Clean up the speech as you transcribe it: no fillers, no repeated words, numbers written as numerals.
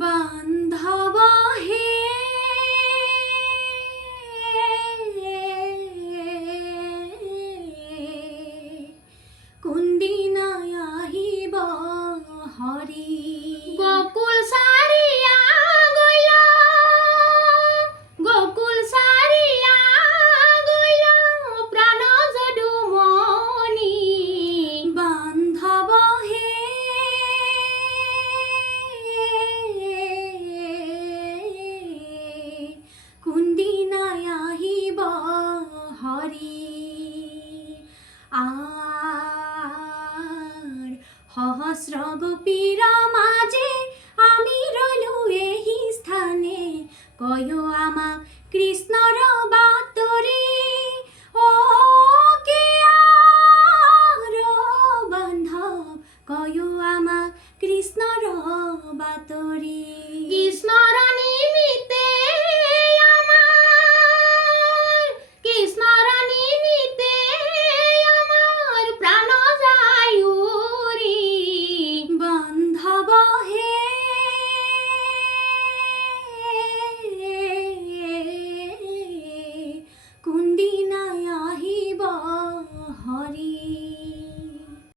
বান্ধব হে কোনদিনায় আহিব হৰি গোকুল সারিয়া গইল গোকুল সারিয়া গইল প্রাণ যদুমণি বান্ধব হে কোনদিনায় আহিব হৰি আর সহস্র গোপীর মাঝে আমি রইলু এই স্থানে কয় আমাক কৃষ্ণর বাতৰি ও কে আর বান্ধৱ কয় আমাক কৃষ্ণর বাতৰি কৃষ্ণর